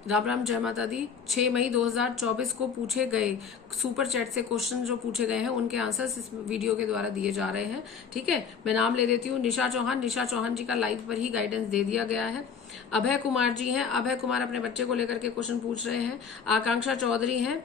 राम राम, जय माता दी। 6 मई 2024 को पूछे गए सुपर चैट से क्वेश्चन जो पूछे गए हैं उनके आंसर्स इस वीडियो के द्वारा दिए जा रहे हैं। ठीक है, मैं नाम ले देती हूँ। निशा चौहान। निशा चौहान जी का लाइव पर ही गाइडेंस दे दिया गया है। अभय कुमार जी हैं। अभय कुमार अपने बच्चे को लेकर के क्वेश्चन पूछ रहे हैं। आकांक्षा चौधरी हैं।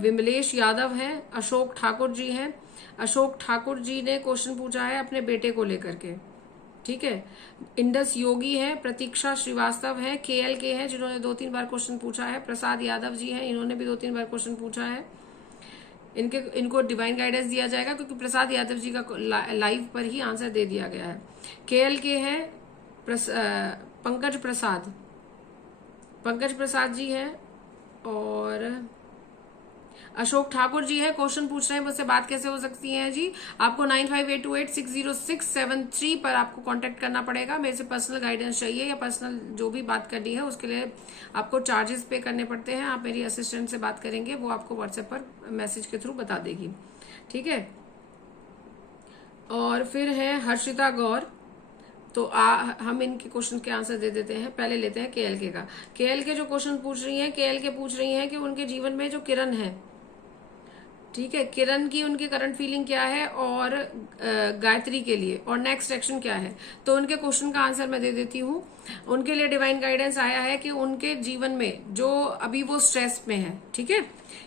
विमलेश यादव हैं। अशोक ठाकुर जी हैं। अशोक ठाकुर जी ने क्वेश्चन पूछा है अपने बेटे को लेकर के। ठीक है, इंडस योगी है। प्रतीक्षा श्रीवास्तव है। के हैं जिन्होंने 2-3 बार क्वेश्चन पूछा है। प्रसाद यादव जी हैं, इन्होंने भी 2-3 बार क्वेश्चन पूछा है। इनको डिवाइन गाइडेंस दिया जाएगा क्योंकि प्रसाद यादव जी का लाइव पर ही आंसर दे दिया गया है। के हैं। पंकज प्रसाद जी हैं और अशोक ठाकुर जी है। क्वेश्चन पूछ रहे हैं मुझसे बात कैसे हो सकती है जी। आपको 9582860673 पर आपको कांटेक्ट करना पड़ेगा। मेरे से पर्सनल गाइडेंस चाहिए या पर्सनल जो भी बात करनी है उसके लिए आपको चार्जेस पे करने पड़ते हैं। आप मेरी असिस्टेंट से बात करेंगे, वो आपको व्हाट्सएप पर मैसेज के थ्रू बता देगी। ठीक है, और फिर है हर्षिता गौर। तो हम इनके क्वेश्चन के आंसर दे देते हैं। पहले लेते हैं के का। के जो क्वेश्चन पूछ रही हैं, के पूछ रही हैं कि उनके जीवन में जो किरण है, ठीक है, किरण की उनकी करंट फीलिंग क्या है और गायत्री के लिए और नेक्स्ट एक्शन क्या है। तो उनके क्वेश्चन का आंसर मैं दे देती हूँ। उनके लिए डिवाइन गाइडेंस आया है कि उनके जीवन में जो अभी वो स्ट्रेस में है, ठीक है,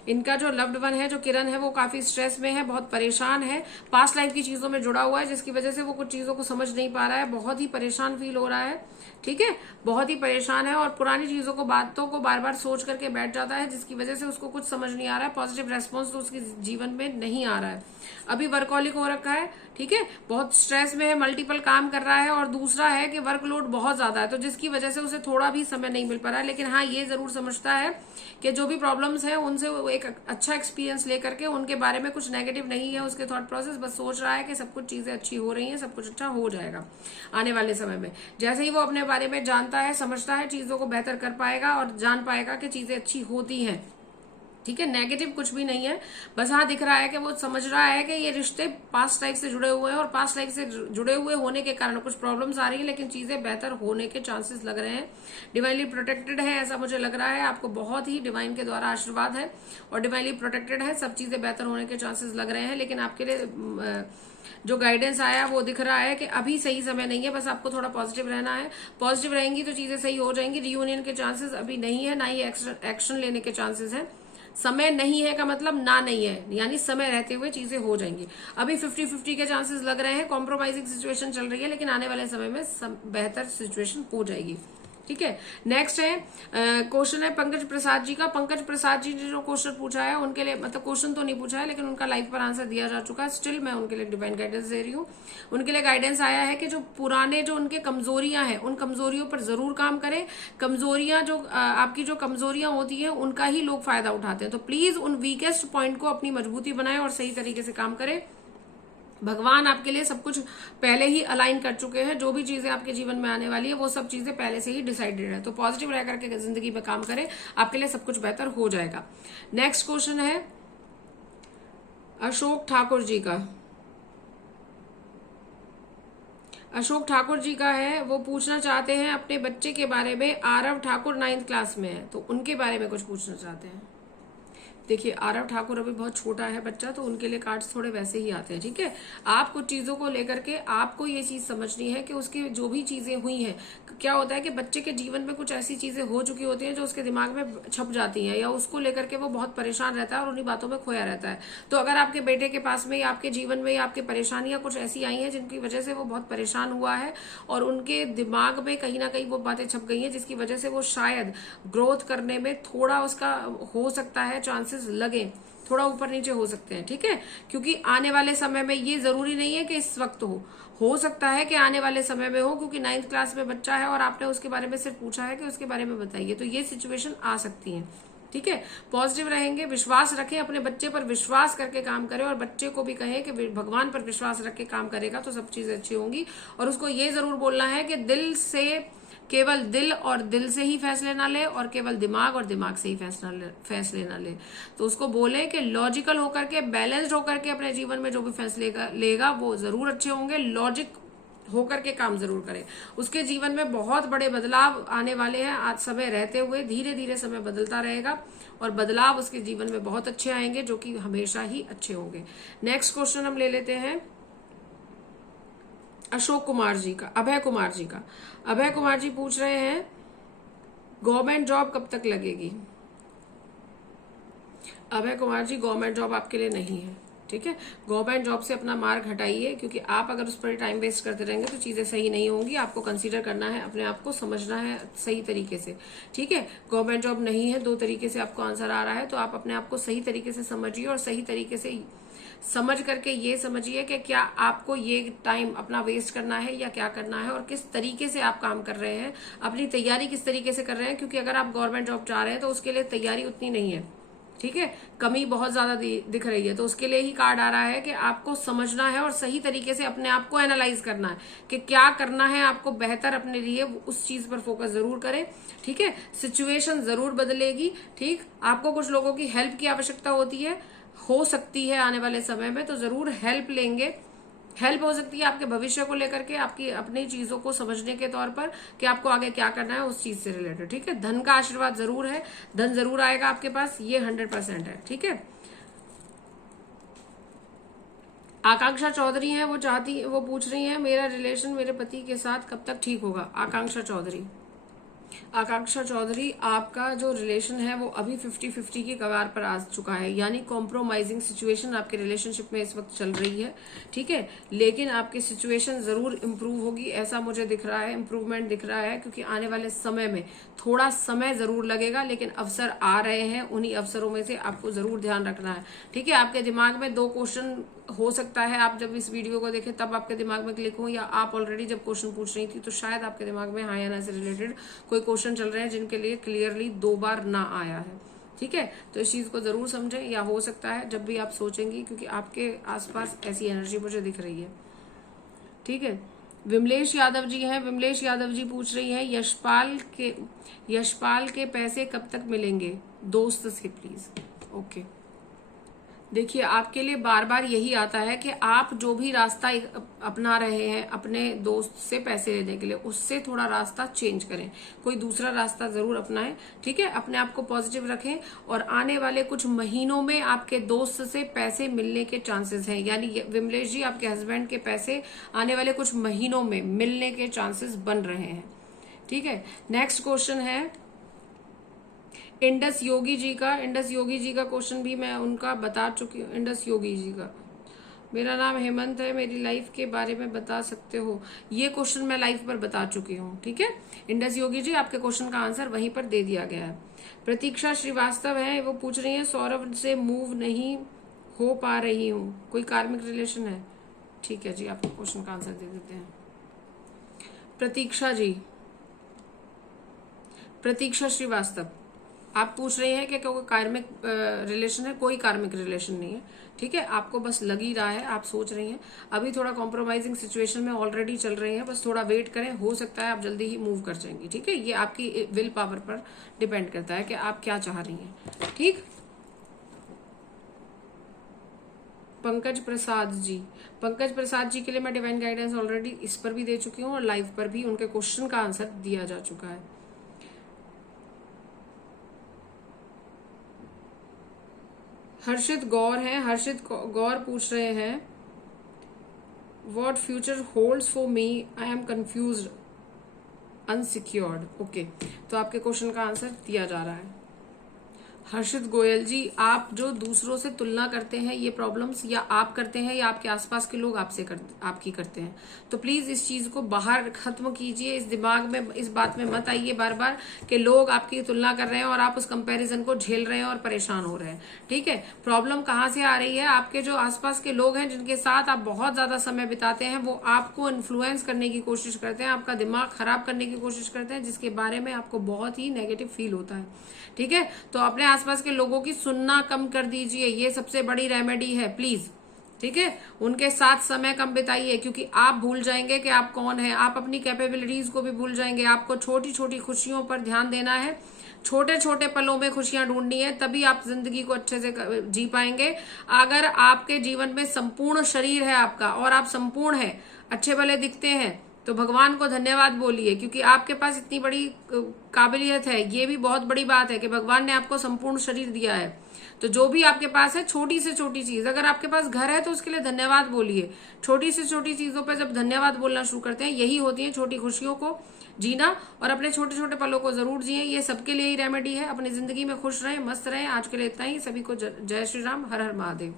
इनका जो लव्ड वन है, जो किरण है, वो काफी स्ट्रेस में है, बहुत परेशान है, पास्ट लाइफ की चीजों में जुड़ा हुआ है, जिसकी वजह से वो कुछ चीजों को समझ नहीं पा रहा है, बहुत ही परेशान फील हो रहा है। ठीक है, बहुत ही परेशान है और पुरानी चीजों को, बातों को बार बार सोच करके बैठ जाता है, जिसकी वजह से उसको कुछ समझ नहीं आ रहा है। पॉजिटिव रेस्पॉन्स तो उसके जीवन में नहीं आ रहा है। अभी वर्कहॉलिक हो रखा है। ठीक है, बहुत स्ट्रेस में है, मल्टीपल काम कर रहा है और दूसरा है कि वर्कलोड बहुत ज्यादा है, तो जिसकी वजह से उसे थोड़ा भी समय नहीं मिल पा रहा है। लेकिन हाँ, ये जरूर समझता है कि जो भी प्रॉब्लम्स है उनसे वो एक अच्छा एक्सपीरियंस लेकर के उनके बारे में कुछ नेगेटिव नहीं है उसके थॉट प्रोसेस, बस सोच रहा है कि सब कुछ चीजें अच्छी हो रही हैं, सब कुछ अच्छा हो जाएगा आने वाले समय में। जैसे ही वो अपने बारे में जानता है, समझता है, चीजों को बेहतर कर पाएगा और जान पाएगा कि चीजें अच्छी होती हैं। ठीक है, नेगेटिव कुछ भी नहीं है, बस हाँ दिख रहा है कि वो समझ रहा है कि ये रिश्ते पास्ट लाइफ से जुड़े हुए हैं और पास्ट लाइफ से जुड़े हुए होने के कारण कुछ प्रॉब्लम्स आ रही है, लेकिन चीजें बेहतर होने के चांसेस लग रहे हैं। डिवाइनली प्रोटेक्टेड है, ऐसा मुझे लग रहा है। आपको बहुत ही डिवाइन के द्वारा आशीर्वाद है और डिवाइनली प्रोटेक्टेड है, सब चीजें बेहतर होने के चांसेस लग रहे हैं। लेकिन आपके लिए जो गाइडेंस आया वो दिख रहा है कि अभी सही समय नहीं है, बस आपको थोड़ा पॉजिटिव रहना है। पॉजिटिव रहेंगी तो चीजें सही हो जाएंगी। रियूनियन के चांसेस अभी नहीं है, ना ही एक्शन लेने के चांसेस है। समय नहीं है का मतलब ना नहीं है, यानी समय रहते हुए चीजें हो जाएंगी। अभी 50-50 के चांसेस लग रहे हैं, कॉम्प्रोमाइजिंग सिचुएशन चल रही है, लेकिन आने वाले समय में बेहतर सिचुएशन हो जाएगी। ठीक है, नेक्स्ट है क्वेश्चन है पंकज प्रसाद जी का। पंकज प्रसाद जी ने जो क्वेश्चन पूछा है उनके लिए, मतलब क्वेश्चन तो नहीं पूछा है लेकिन उनका लाइव पर आंसर दिया जा चुका है। स्टिल मैं उनके लिए डिवाइन गाइडेंस दे रही हूँ। उनके लिए गाइडेंस आया है कि जो पुराने जो उनके कमजोरियां हैं, उन कमजोरियों पर जरूर काम करें। कमजोरियां जो आपकी जो कमजोरियां होती है उनका ही लोग फायदा उठाते हैं, तो प्लीज उन वीकेस्ट पॉइंट को अपनी मजबूती बनाएं और सही तरीके से काम करें। भगवान आपके लिए सब कुछ पहले ही अलाइन कर चुके हैं। जो भी चीजें आपके जीवन में आने वाली है वो सब चीजें पहले से ही डिसाइडेड है, तो पॉजिटिव रह करके जिंदगी में काम करें, आपके लिए सब कुछ बेहतर हो जाएगा। नेक्स्ट क्वेश्चन है अशोक ठाकुर जी का। अशोक ठाकुर जी का है, वो पूछना चाहते हैं अपने बच्चे के बारे में। आरव ठाकुर 9th क्लास में है, तो उनके बारे में कुछ पूछना चाहते हैं। देखिए, आरव ठाकुर अभी बहुत छोटा है बच्चा, तो उनके लिए कार्ड्स थोड़े वैसे ही आते हैं। ठीक है, आप कुछ चीजों को लेकर के आपको ये चीज समझनी है कि उसकी जो भी चीजें हुई हैं, क्या होता है कि बच्चे के जीवन में कुछ ऐसी चीजें हो चुकी होती हैं जो उसके दिमाग में छप जाती हैं, या उसको लेकर के वो बहुत परेशान रहता है और उन्हीं बातों में खोया रहता है। तो अगर आपके बेटे के पास में या आपके जीवन में या आपकी परेशानियां कुछ ऐसी आई हैं जिनकी वजह से वो बहुत परेशान हुआ है और उनके दिमाग में कहीं ना कहीं वो बातें छप गई हैं, जिसकी वजह से वो शायद ग्रोथ करने में थोड़ा उसका हो सकता है चांसेस लगे, थोड़ा ऊपर नीचे हो सकते हैं। ठीक है, क्योंकि आने वाले समय में, ये जरूरी नहीं है कि इस वक्त हो सकता है कि आने वाले समय में हो, क्योंकि 9th क्लास में बच्चा है और आपने उसके बारे में सिर्फ पूछा है कि उसके बारे में बताइए, तो ये सिचुएशन आ सकती है। ठीक है, पॉजिटिव रहेंगे, विश्वास रखें, अपने बच्चे पर विश्वास करके काम करें और बच्चे को भी कहें कि भगवान पर विश्वास रख के काम करेगा तो सब चीजें अच्छी होंगी। और उसको ये जरूर बोलना है कि दिल से, केवल दिल और दिल से ही फैसले ना ले और केवल दिमाग और दिमाग से ही फैसले ना ले। तो उसको बोले कि लॉजिकल होकर के, बैलेंस्ड होकर के अपने जीवन में जो भी फैसले लेगा वो जरूर अच्छे होंगे। लॉजिक होकर के काम जरूर करें। उसके जीवन में बहुत बड़े बदलाव आने वाले हैं। आज समय रहते हुए धीरे धीरे समय बदलता रहेगा और बदलाव उसके जीवन में बहुत अच्छे आएंगे, जो कि हमेशा ही अच्छे होंगे। नेक्स्ट क्वेश्चन हम ले लेते हैं अशोक कुमार जी का, अभय कुमार जी का। अभय कुमार जी पूछ रहे हैं गवर्नमेंट जॉब कब तक लगेगी। अभय कुमार जी, गवर्नमेंट जॉब आपके लिए नहीं है, ठीक है। गवर्नमेंट जॉब से अपना मार्क हटाइए, क्योंकि आप अगर उस पर टाइम वेस्ट करते रहेंगे तो चीजें सही नहीं होंगी। आपको कंसीडर करना है, अपने आप को समझना है सही तरीके से, ठीक है। गवर्नमेंट जॉब नहीं है, 2 तरीके से आपको आंसर आ रहा है, तो आप अपने आप को सही तरीके से समझिए और सही तरीके से समझ करके ये समझिए कि क्या आपको ये टाइम अपना वेस्ट करना है या क्या करना है, और किस तरीके से आप काम कर रहे हैं, अपनी तैयारी किस तरीके से कर रहे हैं। क्योंकि अगर आप गवर्नमेंट जॉब चाह रहे हैं तो उसके लिए तैयारी उतनी नहीं है, ठीक है, कमी बहुत ज्यादा दिख रही है। तो उसके लिए ही कार्ड आ रहा है कि आपको समझना है और सही तरीके से अपने आप को एनालाइज करना है कि क्या करना है आपको बेहतर अपने लिए, उस चीज पर फोकस जरूर करें, ठीक है। सिचुएशन जरूर बदलेगी, ठीक। आपको कुछ लोगों की हेल्प की आवश्यकता होती है, हो सकती है आने वाले समय में, तो जरूर हेल्प लेंगे। हेल्प हो सकती है आपके भविष्य को लेकर के, आपकी अपनी चीजों को समझने के तौर पर कि आपको आगे क्या करना है उस चीज से रिलेटेड, ठीक है। धन का आशीर्वाद जरूर है, धन जरूर आएगा आपके पास, ये 100% है, ठीक है। आकांक्षा चौधरी है, वो पूछ रही है मेरा रिलेशन मेरे पति के साथ कब तक ठीक होगा। आकांक्षा चौधरी, आपका जो रिलेशन है वो अभी 50-50 की कगार पर आ चुका है, यानी कॉम्प्रोमाइजिंग सिचुएशन आपके रिलेशनशिप में इस वक्त चल रही है, ठीक है। लेकिन आपकी सिचुएशन जरूर इंप्रूव होगी, ऐसा मुझे दिख रहा है, इंप्रूवमेंट दिख रहा है, क्योंकि आने वाले समय में थोड़ा समय जरूर लगेगा, लेकिन अवसर आ रहे हैं। उन्हीं अवसरों में से आपको जरूर ध्यान रखना है, ठीक है। आपके दिमाग में 2 क्वेश्चन हो सकता है, आप जब इस वीडियो को देखें तब आपके दिमाग में क्लिक हो, या आप ऑलरेडी जब क्वेश्चन पूछ रही थी तो शायद आपके दिमाग में हाँ या ना से रिलेटेड कोई क्वेश्चन चल रहे हैं जिनके लिए क्लियरली 2 बार ना आया है, ठीक है। तो इस चीज को जरूर समझें, या हो सकता है जब भी आप सोचेंगी, क्योंकि आपके आसपास ऐसी एनर्जी मुझे दिख रही है, ठीक है। विमलेश यादव जी हैं, विमलेश यादव जी पूछ रही हैं यशपाल के पैसे कब तक मिलेंगे, दोस्त से प्लीज। ओके, देखिए आपके लिए बार बार यही आता है कि आप जो भी रास्ता अपना रहे हैं अपने दोस्त से पैसे लेने के लिए, उससे थोड़ा रास्ता चेंज करें, कोई दूसरा रास्ता जरूर अपनाएं, ठीक है। अपने आप को पॉजिटिव रखें, और आने वाले कुछ महीनों में आपके दोस्त से पैसे मिलने के चांसेस हैं, यानी विमलेश जी आपके हस्बैंड के पैसे आने वाले कुछ महीनों में मिलने के चांसेस बन रहे हैं, ठीक है। नेक्स्ट क्वेश्चन है इंडस योगी जी का क्वेश्चन भी मैं उनका बता चुकी हूँ। इंडस योगी जी का, मेरा नाम हेमंत है, मेरी लाइफ के बारे में बता सकते हो। ये क्वेश्चन मैं लाइव पर बता चुकी हूँ, ठीक है। इंडस योगी जी, आपके क्वेश्चन का आंसर वहीं पर दे दिया गया है। प्रतीक्षा श्रीवास्तव है, वो पूछ रही है सौरभ से मूव नहीं हो पा रही हूँ, कोई कार्मिक रिलेशन है। ठीक है जी, आपको क्वेश्चन का आंसर दे देते हैं। प्रतीक्षा श्रीवास्तव, आप पूछ रहे हैं कि कोई कार्मिक रिलेशन है, कोई कार्मिक रिलेशन नहीं है, ठीक है। आपको बस लग ही रहा है, आप सोच रही हैं, अभी थोड़ा कॉम्प्रोमाइजिंग सिचुएशन में ऑलरेडी चल रही हैं, बस थोड़ा वेट करें, हो सकता है आप जल्दी ही मूव कर जाएंगी, ठीक है। ये आपकी विल पावर पर डिपेंड करता है कि आप क्या चाह रही हैं, ठीक। पंकज प्रसाद जी के लिए मैं डिवाइन गाइडेंस ऑलरेडी इस पर भी दे चुकी हूँ और लाइव पर भी उनके क्वेश्चन का आंसर दिया जा चुका है। हर्षित गौर पूछ रहे हैं what future holds for me, I am confused unsecured. Okay, तो आपके क्वेश्चन का आंसर दिया जा रहा है। हर्षित गोयल जी, आप जो दूसरों से तुलना करते हैं, ये प्रॉब्लम्स या आप करते हैं या आपके आसपास के लोग आपकी करते हैं, तो प्लीज इस चीज को बाहर खत्म कीजिए। इस दिमाग में इस बात में मत आइए बार बार कि लोग आपकी तुलना कर रहे हैं और आप उस कंपैरिजन को झेल रहे हैं और परेशान हो रहे हैं, ठीक है। प्रॉब्लम कहाँ से आ रही है, आपके जो आसपास के लोग हैं जिनके साथ आप बहुत ज्यादा समय बिताते हैं, वो आपको इन्फ्लुएंस करने की कोशिश करते हैं, आपका दिमाग खराब करने की कोशिश करते हैं, जिसके बारे में आपको बहुत ही नेगेटिव फील होता है, ठीक है। तो अपने आसपास के लोगों की सुनना कम कर दीजिए, ये सबसे बड़ी रेमेडी है, प्लीज, ठीक है। उनके साथ समय कम बिताइए, क्योंकि आप भूल जाएंगे कि आप कौन है, आप अपनी कैपेबिलिटीज को भी भूल जाएंगे। आपको छोटी छोटी खुशियों पर ध्यान देना है, छोटे छोटे पलों में खुशियां ढूंढनी है, तभी आप जिंदगी को अच्छे से जी पाएंगे। अगर आपके जीवन में संपूर्ण शरीर है आपका और आप संपूर्ण है, अच्छे भले दिखते हैं तो भगवान को धन्यवाद बोलिए, क्योंकि आपके पास इतनी बड़ी काबिलियत है। ये भी बहुत बड़ी बात है कि भगवान ने आपको संपूर्ण शरीर दिया है। तो जो भी आपके पास है, छोटी से छोटी चीज, अगर आपके पास घर है तो उसके लिए धन्यवाद बोलिए। छोटी से छोटी चीजों पर जब धन्यवाद बोलना शुरू करते हैं, यही होती है छोटी खुशियों को जीना। और अपने छोटे छोटे पलों को जरूर जिए, ये सबके लिए ही रेमेडी है। अपनी जिंदगी में खुश रहें, मस्त रहें। आज के लिए इतना ही। सभी को जय श्री राम, हर हर महादेव।